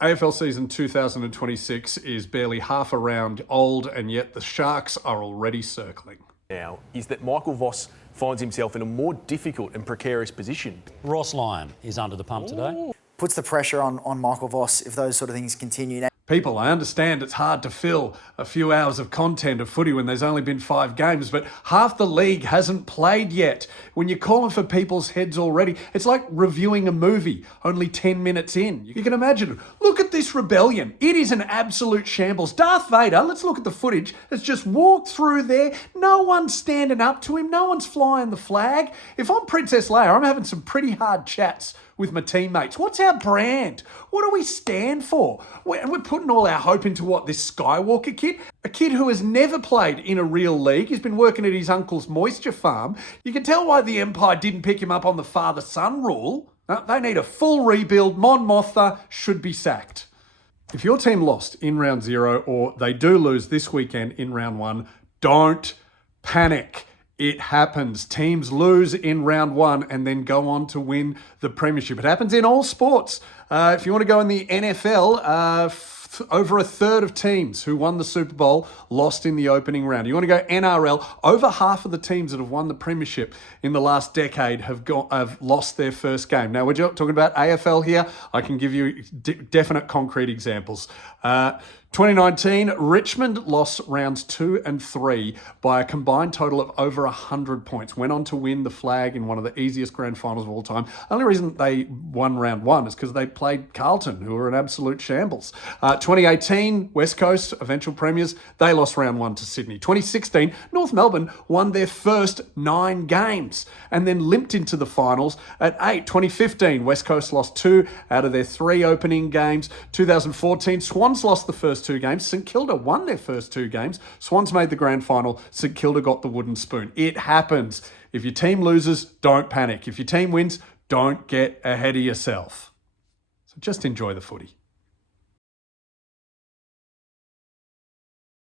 AFL season 2026 is barely half a round old, and yet the Sharks are already circling. Now is that Michael Voss finds himself in a more difficult and precarious position. Ross Lyon is under the pump today. Puts the pressure on Michael Voss if those sort of things continue. People, I understand it's hard to fill a few hours of content of footy when there's only been 5 games, but half the league hasn't played yet. When you're calling for people's heads already, it's like reviewing a movie only 10 minutes in. You can imagine, look at this rebellion. It is an absolute shambles. Darth Vader, let's look at the footage, has just walked through there. No one's standing up to him. No one's flying the flag. If I'm Princess Leia, I'm having some pretty hard chats with my teammates. What's our brand? What do we stand for? We're putting all our hope into what, this Skywalker kid? A kid who has never played in a real league. He's been working at his uncle's moisture farm. You can tell why the Empire didn't pick him up on the father-son rule. They need a full rebuild. Mon Mothma should be sacked. If your team lost in round 0 or they do lose this weekend in round 1, don't panic. It happens. Teams lose in round 1 and then go on to win the premiership. It happens in all sports. If you want to go in the NFL, over a third of teams who won the Super Bowl lost in the opening round. You want to go NRL, over half of the teams that have won the premiership in the last decade have lost their first game. Now, we're talking about AFL here. I can give you definite concrete examples. 2019, Richmond lost rounds 2 and 3 by a combined total of over 100 points. Went on to win the flag in one of the easiest grand finals of all time. Only reason they won round 1 is because they played Carlton, who were an absolute shambles. 2018, West Coast, eventual premiers, they lost round 1 to Sydney. 2016, North Melbourne won their first 9 games and then limped into the finals at 8. 2015, West Coast lost 2 out of their 3 opening games. 2014, Swans lost the first 2 games. St Kilda won their first 2 games. Swans made the grand final. St Kilda got the wooden spoon. It happens. If your team loses, don't panic. If your team wins, don't get ahead of yourself. So just enjoy the footy.